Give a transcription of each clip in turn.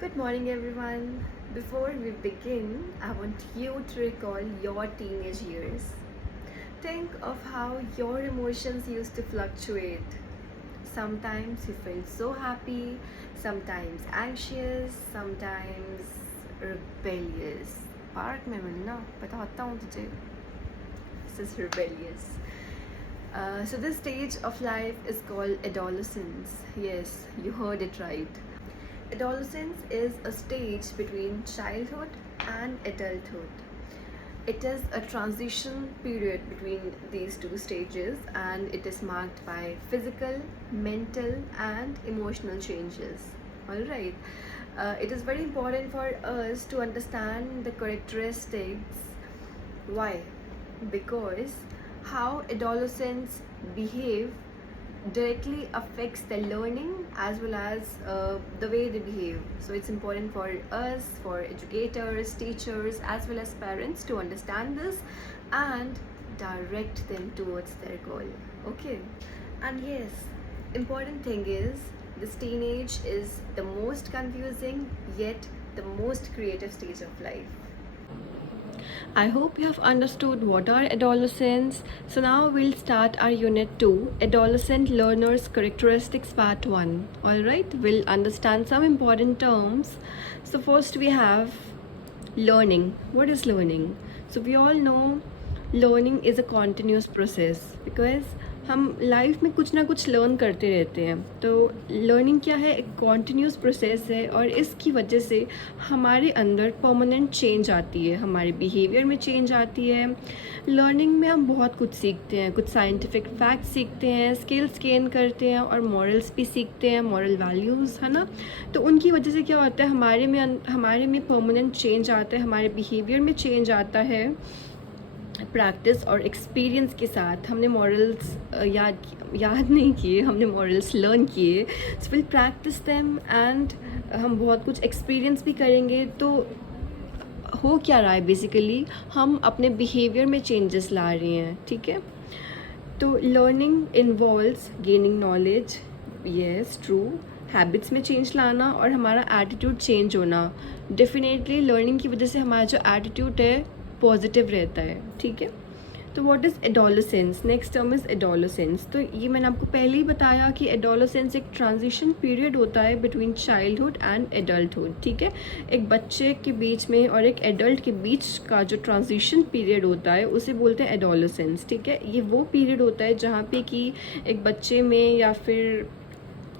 Good morning, everyone. Before we begin, I want you to recall your teenage years. Think of how your emotions used to fluctuate. Sometimes you felt so happy, sometimes anxious, sometimes rebellious. Park में मिलना बताता हूँ तुझे. This is rebellious. So this stage of life is called adolescence. Yes, you heard it right. Adolescence is a stage between childhood and adulthood. It is a transition period between these two stages, and it is marked by physical, mental, and emotional changes. Alright, it is very important for us to understand the characteristics. Why? Because how adolescents behave directly affects their learning as well as the way they behave. So it's important for us, for educators, teachers, as well as parents to understand this and direct them towards their goal. Okay, and yes, important thing is this teenage is the most confusing yet the most creative stage of life. I hope you have understood what are adolescents. So now we'll start our unit 2, Adolescent Learners Characteristics Part 1. Alright, we'll understand some important terms. So first we have learning. What is learning? So we all know learning is a continuous process because हम life में कुछ ना कुछ learn करते रहते हैं. तो learning क्या है? एक कॉन्टीन्यूस प्रोसेस है और इसकी वजह से हमारे अंदर परमानेंट चेंज आती है, हमारे बिहेवियर में चेंज आती है. लर्निंग में हम बहुत कुछ सीखते हैं, कुछ साइंटिफिक फैक्ट्स सीखते हैं, स्किल्स गेन करते हैं और मॉरल्स भी सीखते हैं, मॉरल वैल्यूज़, है ना. तो उनकी वजह से क्या होता है, हमारे में परमानेंट चेंज आता है, हमारे बिहेवियर में चेंज आता है. प्रैक्टिस और एक्सपीरियंस के साथ हमने मॉरल्स याद नहीं किए, हमने मॉरल्स लर्न किए. So will practice them and हम बहुत कुछ एक्सपीरियंस भी करेंगे. तो हो क्या रहा है, बेसिकली हम अपने बिहेवियर में चेंजेस ला रहे हैं. ठीक है, तो learning involves gaining knowledge, yes true, habits में चेंज लाना और हमारा एटीट्यूड चेंज होना. डेफिनेटली लर्निंग की वजह से हमारा जो एटीट्यूड है पॉजिटिव रहता है. ठीक है, तो what is adolescence? Next term is adolescence. तो ये मैंने आपको पहले ही बताया कि एडोलेसेंस एक ट्रांजिशन पीरियड होता है बिटवीन चाइल्डहुड एंड एडल्टहुड. ठीक है, एक बच्चे के बीच में और एक एडल्ट के बीच का जो ट्रांजिशन पीरियड होता है उसे बोलते हैं एडोलेसेंस. ठीक है, ये वो पीरियड होता है जहाँ पे कि एक बच्चे में, या फिर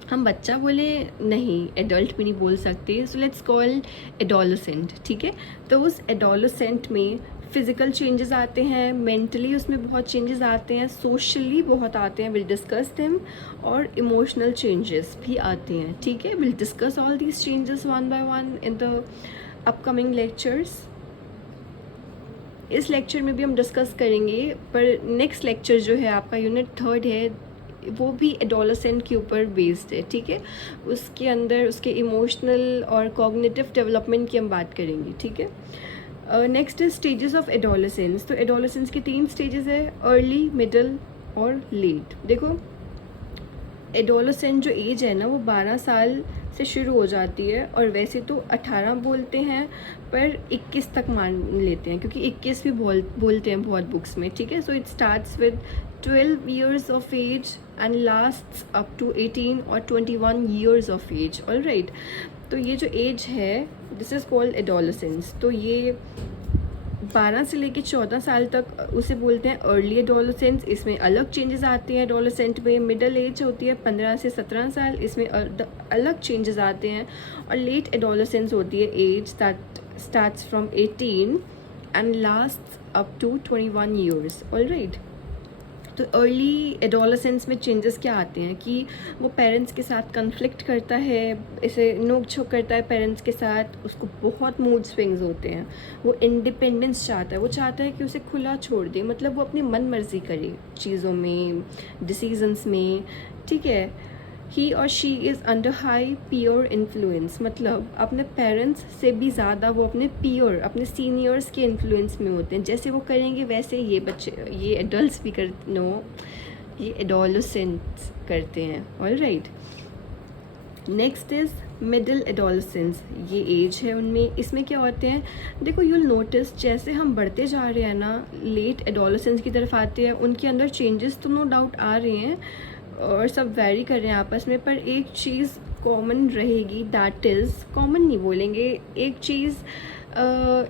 हम बच्चा बोले नहीं, एडल्ट भी नहीं बोल सकते, सो लेट्स कॉल एडोलेसेंट. ठीक है, तो उस एडोलेसेंट में फिज़िकल चेंजेस आते हैं, मेंटली उसमें बहुत चेंजेस आते हैं, सोशली बहुत आते हैं, विल डिस्कस देम, और इमोशनल चेंजेस भी आते हैं. ठीक है, will discuss all these changes one by one in the upcoming lectures. इस लेक्चर में भी हम डिस्कस करेंगे, पर नेक्स्ट लेक्चर जो है आपका यूनिट 3 है, वो भी एडोलेसेंट के ऊपर बेस्ड है. ठीक है, उसके अंदर उसके इमोशनल और कॉग्निटिव डेवलपमेंट की हम बात करेंगे. ठीक है, next is stages of adolescence. तो एडोलेसेंस के 3 स्टेजेस है, अर्ली, मिडल और लेट. देखो, एडोलेसेंट जो एज है ना वो 12 साल से शुरू हो जाती है, और वैसे तो 18 बोलते हैं पर 21 तक मान लेते हैं, क्योंकि 21 भी बोलते हैं बहुत बुक्स में. ठीक है, so it starts with 12 years of age and lasts up to 18 or 21 years of age. All right, तो ये जो एज है दिस इज़ कॉल्ड एडोलेसेंस. तो ये 12 से लेकर 14 साल तक उसे बोलते हैं अर्ली एडोलेसेंस. इसमें अलग चेंजेस आते हैं एडोलेसेंट में. मिडल एज होती है 15 से 17 साल, इसमें अलग चेंजेस आते हैं. और लेट एडोलेसेंस होती है age that starts from 18 and last up to 21 years. All right, तो अर्ली एडोलेसेंस में चेंजेस क्या आते हैं कि वो पेरेंट्स के साथ कन्फ्लिक्ट करता है, इसे नोक झोंक करता है पेरेंट्स के साथ, उसको बहुत मूड स्विंग्स होते हैं, वो इंडिपेंडेंस चाहता है, वो चाहता है कि उसे खुला छोड़ दे, मतलब वो अपनी मन मर्जी करे चीज़ों में, डिसीजंस में. ठीक है, ही और she is under high peer influence, मतलब अपने पेरेंट्स से भी ज़्यादा वो अपने पीयर, अपने सीनियर्स के इन्फ्लुएंस में होते हैं. जैसे वो करेंगे वैसे ये बच्चे, ये एडल्ट्स भी ये एडोलेसेंट्स करते हैं. All right, next is middle adolescence, ये एज है उनमें। इसमें क्या होते हैं, देखो यूल नोटिस जैसे हम बढ़ते जा रहे हैं ना, लेट एडोलसेंस की तरफ आते हैं, उनके अंदर चेंजेस तो नो डाउट आ रहे हैं और सब वेरी कर रहे हैं आपस में, पर एक चीज़ कॉमन रहेगी, दैट इज़, कॉमन नहीं बोलेंगे, एक चीज़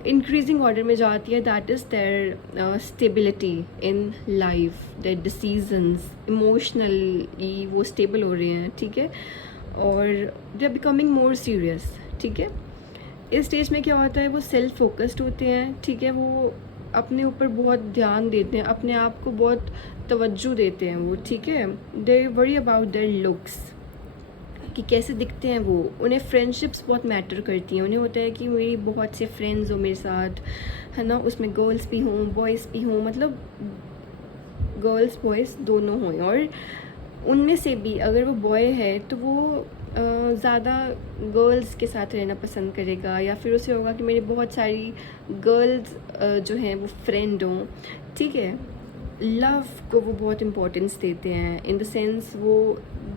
इंक्रीजिंग ऑर्डर में जाती है, that is their stability in life, their decisions, emotionally वो स्टेबल हो रहे हैं, ठीक है, और they are becoming more serious, ठीक है। इस स्टेज में क्या होता है, वो सेल्फ फोकस्ड होते हैं, ठीक है, वो अपने ऊपर बहुत ध्यान देते हैं, अपने आप को बहुत तवज्जो देते हैं वो, ठीक है। दे वरी अबाउट देयर लुक्स, कि कैसे दिखते हैं वो। उन्हें फ्रेंडशिप्स बहुत मैटर करती हैं, उन्हें होता है कि मेरी बहुत से फ्रेंड्स हो मेरे साथ, है ना, उसमें गर्ल्स भी हों बॉयज़ भी हों, मतलब गर्ल्स बॉयज़ दोनों हों, और उनमें से भी अगर वो बॉय है तो वो ज़्यादा गर्ल्स के साथ रहना पसंद करेगा, या फिर उसे होगा कि मेरी बहुत सारी गर्ल्स जो हैं वो फ्रेंड हों, ठीक है। लव को वो बहुत इम्पोर्टेंस देते हैं, इन द सेंस वो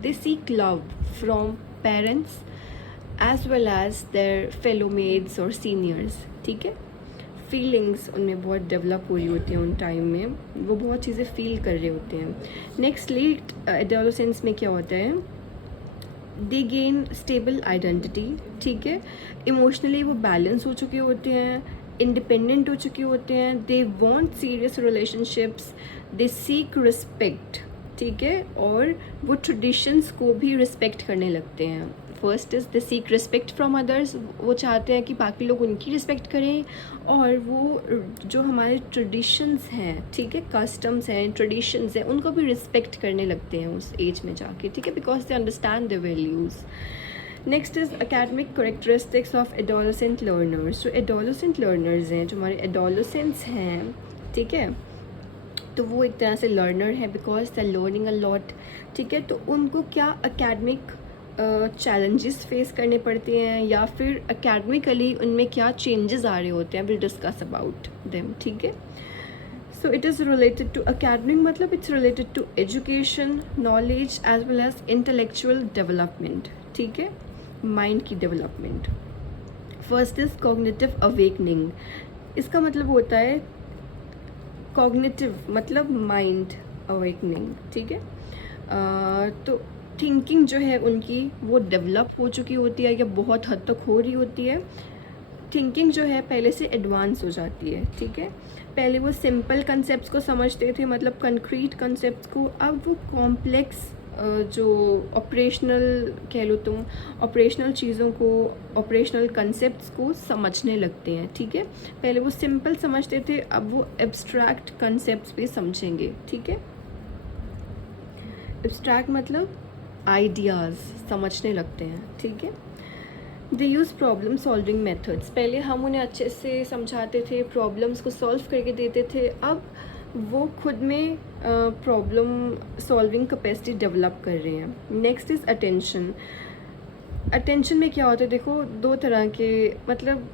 they seek love from parents as well as their fellow mates और सीनियर्स, ठीक है। फीलिंग्स उनमें बहुत डेवलप हुई होती हैं उन टाइम में, वो बहुत चीज़ें फील कर रहे होते हैं। नेक्स्ट लेट एडोलसेंस में क्या होता है, दे गेन स्टेबल आइडेंटिटी, ठीक है, इमोशनली वो बैलेंस हो चुके होते हैं, इंडिपेंडेंट हो चुके होते हैं, they want serious relationships, they seek respect, ठीक है, और वो ट्रेडिशंस को भी रिस्पेक्ट करने लगते हैं। First is they seek respect from others, वो चाहते हैं कि बाकी लोग उनकी रिस्पेक्ट करें, और वो जो हमारे ट्रेडिशंस हैं, ठीक है, कस्टम्स हैं, ट्रेडिशंस हैं, उनको भी रिस्पेक्ट करने लगते हैं उस एज में जाके, ठीक है, because they understand the values. Next is academic characteristics of adolescent learners. जो एडोलसेंट लर्नर्स हैं, जो हमारे एडोलसेंट्स हैं, ठीक है, तो वो एक तरह से लर्नर है because they are learning a lot, ठीक है। तो उनको क्या एकेडमिक चैलेंजेस फेस करने पड़ते हैं, या फिर एकेडमिकली उनमें क्या चेंजेस आ रहे होते हैं, विल डिस्कस अबाउट देम, ठीक है। So it is related to academic, मतलब it's related to education, knowledge as well as intellectual development, ठीक है, माइंड की development. First is cognitive awakening, इसका मतलब होता है कॉग्निटिव मतलब माइंड अवेकनिंग, ठीक है। तो थिंकिंग जो है उनकी वो डेवलप हो चुकी होती है, या बहुत हद तक हो रही होती है। थिंकिंग जो है पहले से एडवांस हो जाती है, ठीक है। पहले वो सिंपल कंसेप्ट को समझते थे, मतलब कंक्रीट कंसेप्ट को, अब वो कॉम्प्लेक्स जो ऑपरेशनल कह लो तुम, ऑपरेशनल चीज़ों को, ऑपरेशनल कंसेप्ट्स को समझने लगते हैं, ठीक है। पहले वो सिंपल समझते थे, अब वो एब्स्ट्रैक्ट कंसेप्ट्स भी समझेंगे, ठीक है। एब्स्ट्रैक्ट मतलब आइडियाज़ समझने लगते हैं, ठीक है। दे यूज़ प्रॉब्लम सॉल्विंग मेथड्स, पहले हम उन्हें अच्छे से समझाते थे, प्रॉब्लम्स को सॉल्व करके देते थे, अब वो खुद में प्रॉब्लम सॉल्विंग कैपेसिटी डेवलप कर रहे हैं। Next is attention. अटेंशन में क्या होता है, देखो दो तरह के, मतलब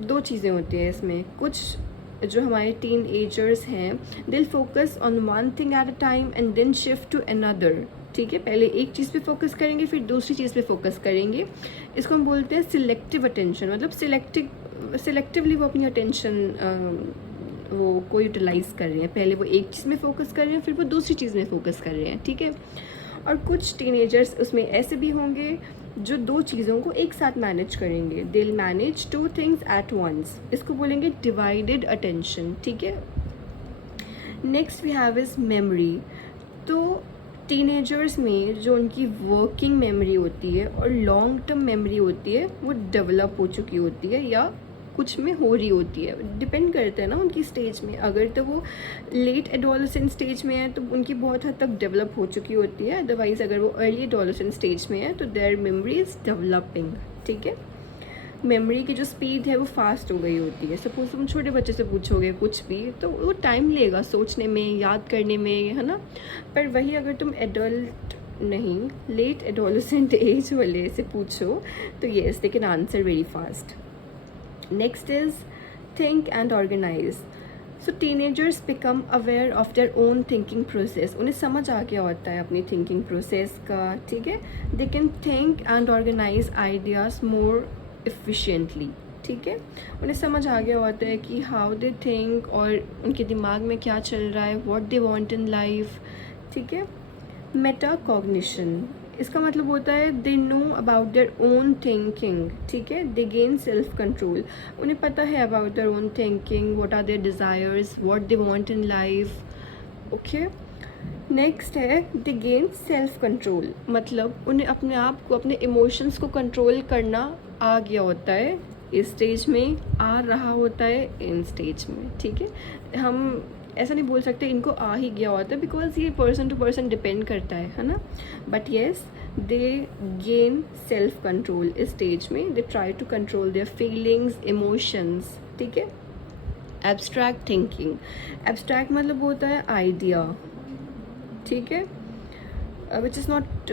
दो चीज़ें होती हैं इसमें। कुछ जो हमारे टीन एजर्स हैं, they'll focus on one thing at a time and then shift to another, ठीक है। पहले एक चीज़ पे फोकस करेंगे, फिर दूसरी चीज़ पे फोकस करेंगे। इसको हम बोलते हैं सिलेक्टिव अटेंशन, मतलब सिलेक्टिवली वो अपनी अटेंशन वो को यूटिलाइज़ कर रहे हैं। पहले वो एक चीज़ में फोकस कर रहे हैं, फिर वो दूसरी चीज़ में फोकस कर रहे हैं, ठीक है। और कुछ टीनेजर्स उसमें ऐसे भी होंगे जो दो चीज़ों को एक साथ मैनेज करेंगे, they will manage two things at once, इसको बोलेंगे डिवाइडेड अटेंशन, ठीक है। Next we have is memory. तो टीनेजर्स में जो उनकी वर्किंग मेमोरी होती है और लॉन्ग टर्म मेमोरी होती है, वो डेवलप हो चुकी होती है या कुछ में हो रही होती है, डिपेंड करता है ना उनकी स्टेज में। अगर तो वो लेट एडोलसेंट स्टेज में है तो उनकी बहुत हद तक डेवलप हो चुकी होती है, अदरवाइज़ अगर वो अर्ली एडोलसेंट स्टेज में है तो देयर मेमोरी इज़ डेवलपिंग, ठीक है। मेमोरी की जो स्पीड है वो फास्ट हो गई होती है। सपोज तुम छोटे बच्चे से पूछोगे कुछ भी तो वो टाइम लेगा सोचने में, याद करने में, है ना। पर वही अगर तुम एडल्ट नहीं, लेट एडोलसेंट एज वाले से पूछो तो yes they can answer very fast. Next is think and organise. So teenagers become aware of their own thinking process, उन्हें समझ आ गया होता है अपनी थिंकिंग प्रोसेस का, ठीक है. They can think and organise ideas more efficiently, ठीक है. उन्हें समझ आ गया होता है कि हाउ दे थिंक और उनके दिमाग में क्या चल रहा है, what they want in life, ठीक है. मेटा कॉग्निशन, इसका मतलब होता है they know about their own thinking, ठीक है. दे गेन सेल्फ कंट्रोल, उन्हें पता है about their own thinking, what are their desires, what they want in life. Okay, next है दे गेन सेल्फ कंट्रोल, मतलब उन्हें अपने आप को, अपने इमोशंस को कंट्रोल करना आ गया होता है इस स्टेज में, आ रहा होता है इन स्टेज में, ठीक है. हम ऐसा नहीं बोल सकते इनको आ ही गया होता है, बिकॉज ये पर्सन टू पर्सन डिपेंड करता है ना. But yes, they gain self control इस स्टेज में. They try to control their feelings, emotions, ठीक है. एब्स्ट्रैक्ट थिंकिंग, एब्स्ट्रैक्ट मतलब होता है आइडिया, ठीक है, विच इज़ नॉट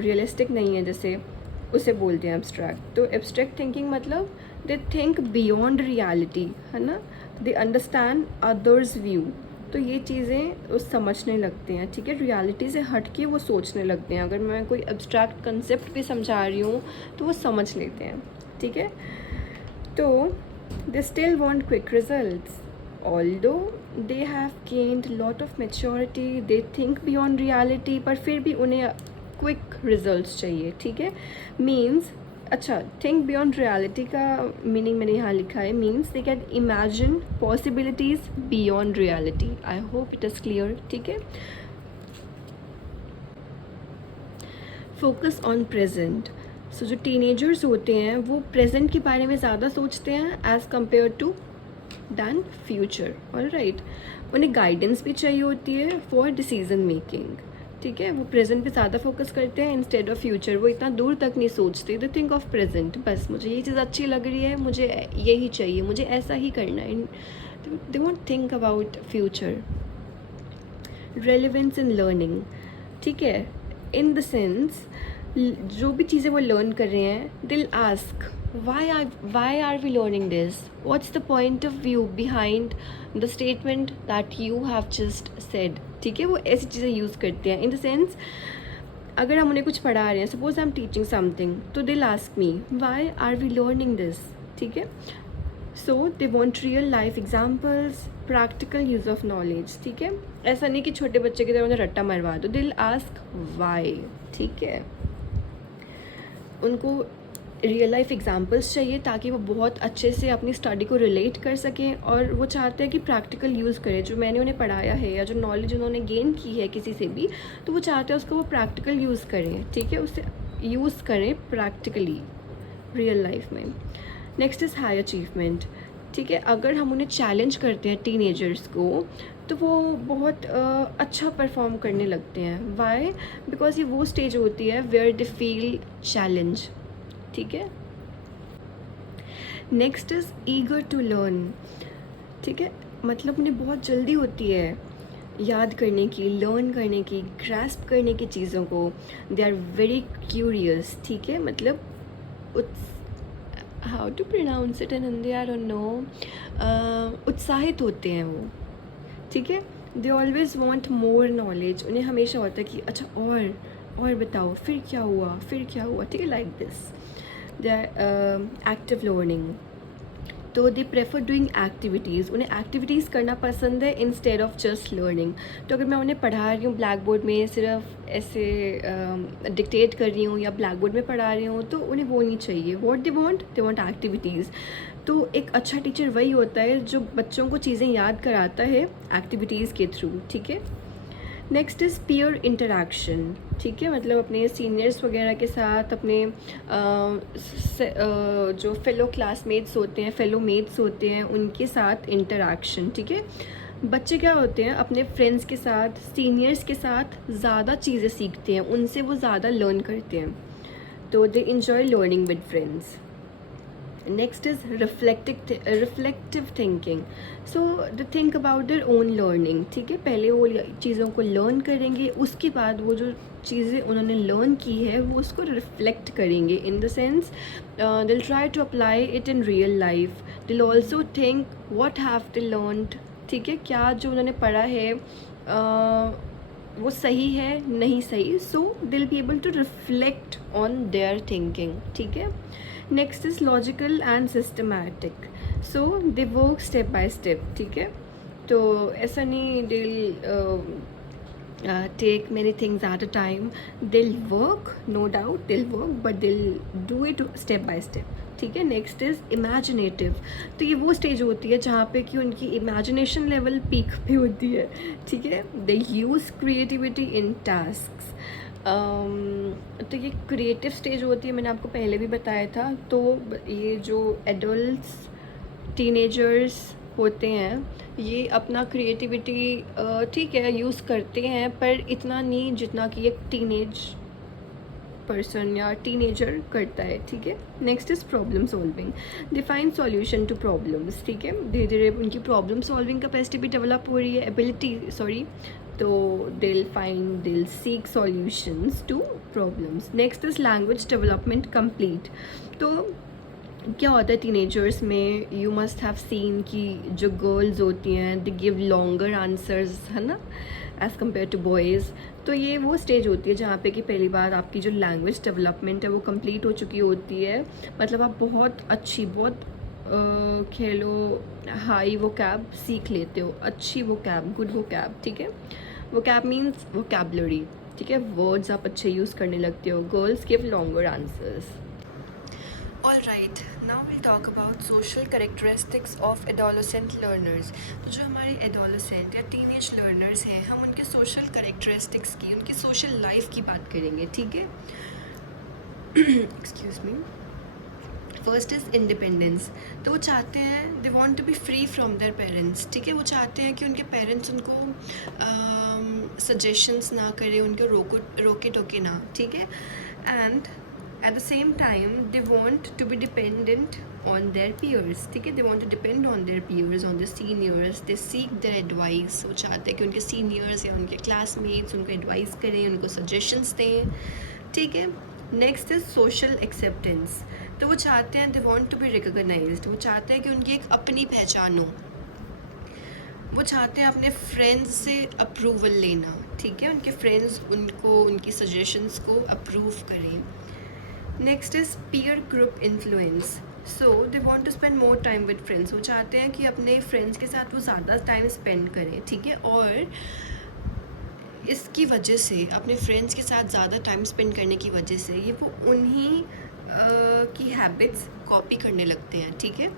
रियलिस्टिक नहीं है, जैसे उसे बोलते हैं एब्स्ट्रैक्ट. तो एब्स्ट्रैक्ट थिंकिंग मतलब दे थिंक बियॉन्ड रियलिटी, है ना. दे अंडरस्टैंड अदर्स व्यू, तो ये चीज़ें वो समझने लगते हैं, ठीक है. रियलिटी से हट के वो सोचने लगते हैं. अगर मैं कोई एब्स्ट्रैक्ट कंसेप्ट भी समझा रही हूँ तो वो समझ लेते हैं, ठीक है. तो they still want quick results, although they have gained lot of maturity, they think beyond reality, पर फिर भी उन्हें क्विक रिजल्ट्स चाहिए, ठीक है. मीन्स, अच्छा, थिंक बियॉन्ड रियलिटी का मीनिंग मैंने यहाँ लिखा है, means they can imagine possibilities beyond reality. I hope it is clear, ठीक है. फोकस ऑन प्रेजेंट, सो जो टीनेजर्स होते हैं वो प्रेजेंट के बारे में ज़्यादा सोचते हैं as compare to than future. Alright, उन्हें गाइडेंस भी चाहिए होती है फॉर डिसीजन मेकिंग, ठीक है. वो प्रेजेंट पे ज़्यादा फोकस करते हैं इंस्टेड ऑफ फ्यूचर. वो इतना दूर तक नहीं सोचते. दे थिंक ऑफ प्रेजेंट, बस मुझे ये चीज़ अच्छी लग रही है, मुझे यही चाहिए, मुझे ऐसा ही करना है. They want think about future. Relevance in learning, ठीक है, इन द सेंस जो भी चीज़ें वो लर्न कर रहे हैं, दिल ask why are we learning this, what's the point of view behind the statement that you have just said, ठीक है. वो ऐसी चीज़ें यूज़ करते हैं. इन द सेंस, अगर हम उन्हें कुछ पढ़ा रहे हैं, suppose I am teaching something, तो they'll ask me why are we learning this, ठीक है. So they want real life examples, practical use of knowledge, ठीक है. ऐसा नहीं कि छोटे बच्चे की तरह उन्हें रट्टा मरवा दो. दिल आस्क वाई, ठीक है. उनको रियल लाइफ एग्जाम्पल्स चाहिए ताकि वो बहुत अच्छे से अपनी स्टडी को रिलेट कर सकें, और वो चाहते हैं कि प्रैक्टिकल यूज़ करें जो मैंने उन्हें पढ़ाया है या जो नॉलेज उन्होंने गेन की है किसी से भी, तो वो चाहते हैं उसको वो प्रैक्टिकल यूज़ करें, ठीक है. उसे यूज़ करें प्रैक्टिकली रियल लाइफ में. नेक्स्ट इज़ हाई अचीवमेंट, ठीक है. अगर हम उन्हें चैलेंज करते हैं टीनेजर्स को, तो वो बहुत अच्छा परफॉर्म करने लगते हैं. वाई? बिकॉज ये वो स्टेज होती है वेयर दे फील चैलेंज, ठीक है. Next is eager to learn, ठीक है. मतलब उन्हें बहुत जल्दी होती है याद करने की, लर्न करने की, ग्रैस्प करने की चीज़ों को. दे आर वेरी क्यूरियस, ठीक है. मतलब how to pronounce it in Hindi, I don't know. उत्साहित होते हैं वो, ठीक है. They always want more knowledge, उन्हें हमेशा होता है कि अच्छा और बताओ, फिर क्या हुआ, ठीक है. Like this they are active learning. तो दे प्रेफर डूइंग एक्टिविटीज़, उन्हें एक्टिविटीज़ करना पसंद है इंस्टेड ऑफ जस्ट लर्निंग. तो अगर मैं उन्हें पढ़ा रही हूँ ब्लैक बोर्ड में, सिर्फ ऐसे डिक्टेट कर रही हूँ या ब्लैक बोर्ड में पढ़ा रही हूँ, तो उन्हें वो नहीं चाहिए. What they want activities. तो एक अच्छा टीचर वही होता है जो बच्चों को चीज़ें याद कराता है एक्टिविटीज़ के थ्रू, ठीक है. नेक्स्ट इज़ पीयर इंटरेक्शन, ठीक है. मतलब अपने सीनियर्स वगैरह के साथ, अपने जो फेलो क्लासमेट्स होते हैं, फेलो मेट्स होते हैं, उनके साथ इंटरेक्शन, ठीक है. बच्चे क्या होते हैं, अपने फ्रेंड्स के साथ, सीनियर्स के साथ ज़्यादा चीज़ें सीखते हैं, उनसे वो ज़्यादा लर्न करते हैं. तो they enjoy learning with friends. Next is reflective thinking. So the think about their own learning. ठीक है, पहले वो चीज़ों को लर्न करेंगे, उसके बाद वो जो चीज़ें उन्होंने लर्न की है वो उसको रिफ्लेक्ट करेंगे. In the sense they'll try to apply it in real life. They'll also think what have they learned. ठीक है, क्या जो उन्होंने पढ़ा है वो सही है नहीं सही. So they'll be able to reflect on their thinking. ठीक है. Next is logical and systematic. So they work step by step. ठीक है, तो ऐसा नहीं दिल take many things at a time. They'll work, no doubt they'll work, but they'll do it step by step. ठीक है. Next is imaginative. तो ये वो स्टेज होती है जहाँ पे कि उनकी इमेजिनेशन लेवल पीक पे होती है. ठीक है. दे यूज़ क्रिएटिविटी इन टास्क. तो ये क्रिएटिव स्टेज होती है, मैंने आपको पहले भी बताया था. तो ये जो एडल्ट्स टीनेजर्स होते हैं ये अपना क्रिएटिविटी ठीक है यूज़ करते हैं, पर इतना नहीं जितना कि एक टीनेज पर्सन या टीनेजर करता है. ठीक है. Next is problem solving. They find solution to problems. ठीक है, धीरे धीरे उनकी प्रॉब्लम सॉल्विंग कैपेसिटी भी डेवलप हो रही है, एबिलिटी सॉरी. तो they'll seek solutions to problems. Next is language development complete. तो क्या होता है टीनेजर्स में, यू मस्ट हैव सीन कि जो गर्ल्स होती हैं दे गिव लॉन्गर आंसर्स, है ना, एज़ कम्पेयर टू बॉयज़. तो ये वो स्टेज होती है जहाँ पे कि पहली बार आपकी जो लैंग्वेज डेवलपमेंट है वो कंप्लीट हो चुकी होती है. मतलब आप बहुत अच्छी, बहुत खेलो हाई वो कैब सीख लेते हो, अच्छी वो कैब, गुड वो कैब. ठीक है, वो कैब मीन्स वोकैबुलरी. ठीक है, वर्ड्स आप अच्छे यूज़ करने लगते हो. Girls give longer answers. Alright, now we'll talk about social characteristics of adolescent learners. तो जो हमारे adolescent या teenage learners हैं, हम उनके social characteristics की, उनकी social life की बात करेंगे. ठीक है. Excuse me. First is independence. तो वो चाहते हैं, they want to be free from their parents. ठीक है, वो चाहते हैं कि उनके पेरेंट्स उनको सजेशंस ना करें, उनको रोके टोके ना. ठीक है. And at the same time they want to be dependent on their peers. ठीक है, they want to depend on their peers, on their seniors. they seek their advice. वो चाहते हैं कि उनके seniors या उनके classmates उनको advice करें, उनको suggestions दें. ठीक है. Next is social acceptance. तो वो चाहते हैं, they want to be recognized. वो चाहते हैं कि उनकी एक अपनी पहचान हो. वो चाहते हैं अपने फ्रेंड्स से अप्रूवल लेना. ठीक है, उनके फ्रेंड्स उनको उनकी सजेशंस को अप्रूव करें. Next is peer group influence. So they want to spend more time with friends. वो चाहते हैं कि अपने फ्रेंड्स के साथ वो ज़्यादा टाइम स्पेंड करें. ठीक है, और इसकी वजह से, अपने फ्रेंड्स के साथ ज़्यादा टाइम स्पेंड करने की वजह से, ये वो उन्हीं की हैबिट्स कॉपी करने लगते हैं. ठीक है.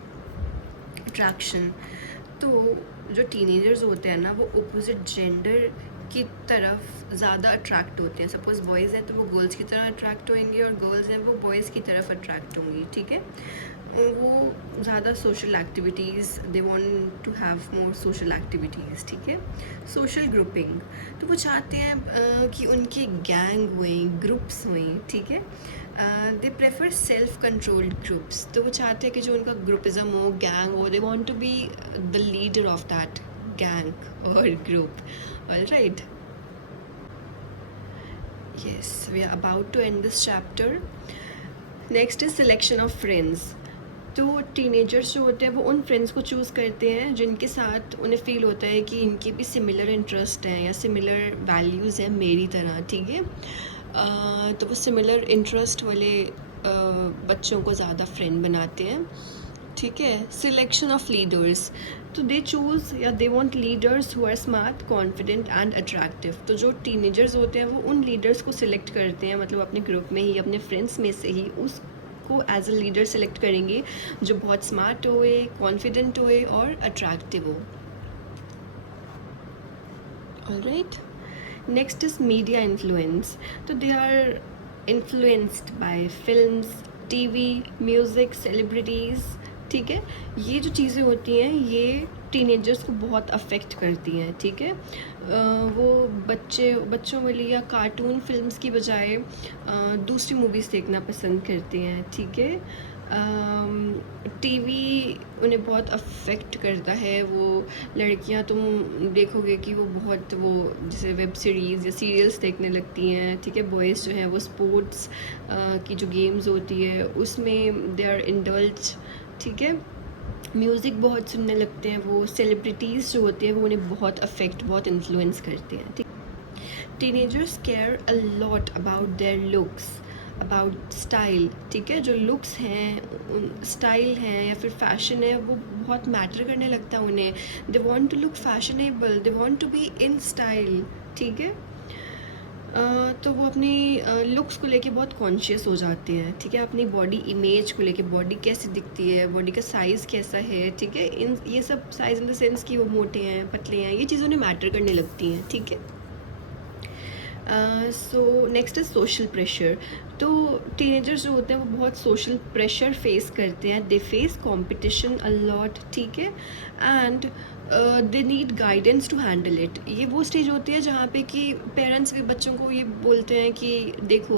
अट्रैक्शन. तो जो टीनेजर्स होते हैं ना, वो अपोजिट जेंडर की तरफ ज़्यादा अट्रैक्ट होते हैं. सपोज़ बॉयज़ हैं तो वो गर्ल्स की तरह अट्रैक्ट होंगे, और गर्ल्स हैं वो बॉयज़ की तरफ अट्रैक्ट होंगी. ठीक है. वो ज़्यादा social activities, they want to have more social activities. ठीक है. Social grouping. तो वो चाहते हैं कि उनके गैंग हुए, ग्रुप्स हुए. ठीक है. They prefer self controlled groups. तो वो चाहते हैं कि जो उनका ग्रुपिज़म हो, गैंग हो, they want to be the leader of that gang और group. Alright. Yes, we are about to end this chapter. Next is selection of friends. तो टीनेजर्स जो होते हैं वो उन फ्रेंड्स को चूज़ करते हैं जिनके साथ उन्हें फ़ील होता है कि इनके भी सिमिलर इंटरेस्ट हैं या सिमिलर वैल्यूज़ हैं मेरी तरह. ठीक है. तो वो सिमिलर इंटरेस्ट वाले बच्चों को ज़्यादा फ्रेंड बनाते हैं. ठीक है. Selection of leaders. तो दे चूज़ या they want leaders who are smart, confident and attractive. तो जो टीनेजर्स होते हैं वो उन लीडर्स को सिलेक्ट करते हैं, मतलब अपने ग्रुप में ही, अपने फ्रेंड्स में से ही उसको एज अ लीडर सेलेक्ट करेंगे जो बहुत स्मार्ट होए, कॉन्फिडेंट होए और अट्रैक्टिव हो. Alright. Next is media influence. तो they are influenced by films, TV, music, celebrities. ठीक है. ये जो चीज़ें होती हैं ये टीनेजर्स को बहुत अफेक्ट करती हैं. ठीक है. वो बच्चों वाली या कार्टून फिल्म्स की बजाय दूसरी मूवीज़ देखना पसंद करते हैं. ठीक है. टीवी उन्हें बहुत अफेक्ट करता है। वो लड़कियां, तुम देखोगे कि वो बहुत वो जैसे वेब सीरीज़ या सीरियल्स देखने लगती हैं, ठीक है। बॉयज़ जो हैं वो स्पोर्ट्स की जो गेम्स होती है उसमें दे आर इंडल्ज, ठीक है। म्यूज़िक बहुत सुनने लगते हैं, वो सेलिब्रिटीज़ जो होते हैं वो उन्हें बहुत अफेक्ट, बहुत इन्फ्लुएंस करते हैं, ठीक। Teenagers care a lot about their looks, about style, ठीक है। जो लुक्स हैं, स्टाइल हैं या फिर फैशन है, वो बहुत मैटर करने लगता है उन्हें। They want to look fashionable, they want to be in style, ठीक है। तो वो अपनी लुक्स को लेके बहुत कॉन्शियस हो जाते हैं, ठीक है। अपनी बॉडी इमेज को लेके, बॉडी कैसी दिखती है, बॉडी का साइज़ कैसा है, ठीक है। इन ये सब साइज़ इन द सेंस कि वो मोटे हैं, पतले हैं, ये चीज़ें उन्हें मैटर करने लगती हैं, ठीक है। So next is social pressure. तो टीनेजर्स जो होते हैं वो बहुत सोशल प्रेशर फेस करते हैं। They face competition a lot, ठीक है। And they need guidance to handle it. ये वो स्टेज होती है जहाँ पे कि पेरेंट्स भी बच्चों को ये बोलते हैं कि देखो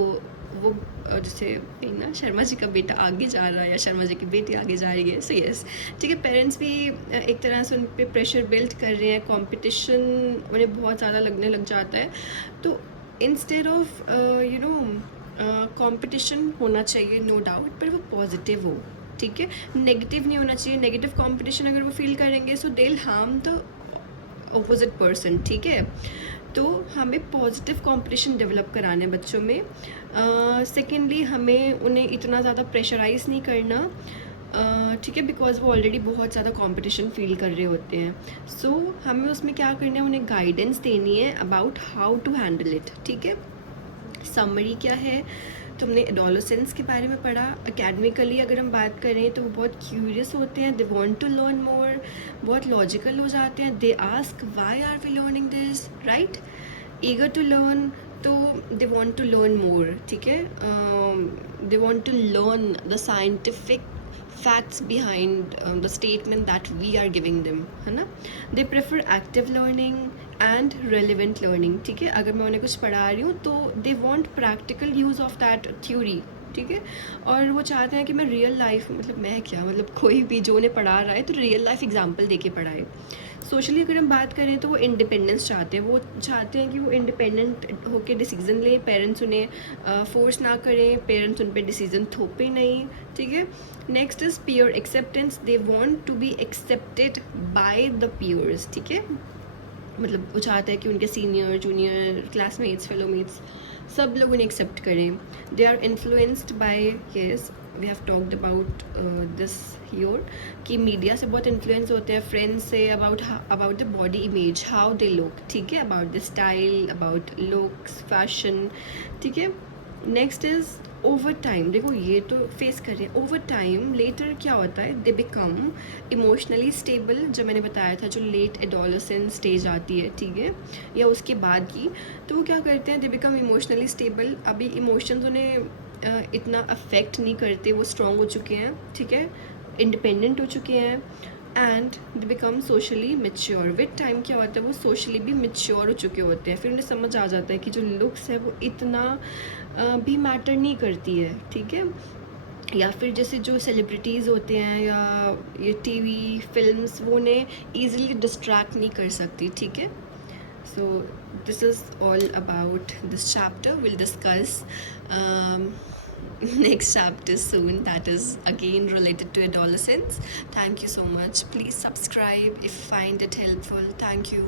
वो जैसे ना शर्मा जी का बेटा आगे जा रहा है या शर्मा जी की बेटी आगे जा रही है, सो यस, ठीक है। पेरेंट्स भी एक तरह से उन पर प्रेशर बिल्ड कर रहे हैं, कंपटीशन उन्हें बहुत ज़्यादा लगने लग जाता है। तो instead of you know competition होना चाहिए, नो डाउट, पर वो पॉजिटिव हो, ठीक है। नेगेटिव नहीं होना चाहिए। नेगेटिव कंपटीशन अगर वो फील करेंगे so they will harm the opposite person, ठीक है। तो हमें पॉजिटिव कंपटीशन डेवलप कराने बच्चों में। सेकेंडली हमें उन्हें इतना ज़्यादा प्रेशराइज नहीं करना, ठीक है, बिकॉज वो ऑलरेडी बहुत ज़्यादा कंपटीशन फील कर रहे होते हैं। सो हमें उसमें क्या करना है, उन्हें गाइडेंस देनी है about how to handle it, ठीक है। समरी क्या है, तो हमने एडोलेसेंस के बारे में पढ़ा। एकेडमिकली अगर हम बात करें तो वो बहुत क्यूरियस होते हैं, they want to learn more, बहुत लॉजिकल हो जाते हैं। They ask why are we learning this, right. Eager to learn, तो they want to learn more, ठीक है। They want to learn the scientific facts behind the statement that we are giving them, है ना। They prefer active learning and relevant learning, ठीक है। अगर मैं उन्हें कुछ पढ़ा रही हूँ तो they want practical use of that theory, ठीक है। और वो चाहते हैं कि मैं रियल लाइफ, मतलब मैं क्या, मतलब कोई भी जो उन्हें पढ़ा रहा है तो रियल लाइफ एग्जांपल दे के पढ़ाए। सोशली अगर हम बात करें तो वो इंडिपेंडेंस चाहते हैं। वो चाहते हैं कि वो इंडिपेंडेंट होकर डिसीज़न ले, पेरेंट्स उन्हें फोर्स ना करें, पेरेंट्स उन पर डिसीज़न थोपे नहीं, ठीक है। Next is peer acceptance. They want to be accepted by the peers, ठीक है। मतलब वो चाहते हैं कि उनके सीनियर, जूनियर, क्लासमेट्स, फेलोमेट्स सब लोग उन्हें एक्सेप्ट करें। They are influenced by, yes, we have talked about this here, कि मीडिया से बहुत इन्फ्लुएंस होते हैं, फ्रेंड्स से, about the body image, how they look, ठीक है, about the style, about looks, fashion, ठीक है। Next is over time. देखो ये तो फेस कर रहे हैं। ओवर टाइम लेटर क्या होता है, दे बिकम इमोशनली स्टेबल, जो मैंने बताया था, जो लेट एडोलेसेंस स्टेज आती है, ठीक है, या उसके बाद की, तो वो क्या करते हैं, दे बिकम इमोशनली स्टेबल। अभी इमोशंस उन्हें इतना अफेक्ट नहीं करते, वो स्ट्रॉन्ग हो चुके हैं, ठीक है, इंडिपेंडेंट हो चुके हैं। And they become socially mature. With time क्या होता है, वो सोशली भी मेच्योर हो चुके होते हैं। फिर उन्हें समझ आ जाता है कि जो लुक्स है वो इतना भी मैटर नहीं करती है, ठीक है। या फिर जैसे जो सेलिब्रिटीज़ होते हैं या ये टीवी फिल्म्स, वो उन्हें ईजिली डिस्ट्रैक्ट नहीं कर सकती, ठीक है। So this is all about this chapter. Will discuss next chapter soon, that is again related to adolescence. Thank you so much. Please subscribe if you find it helpful. Thank you.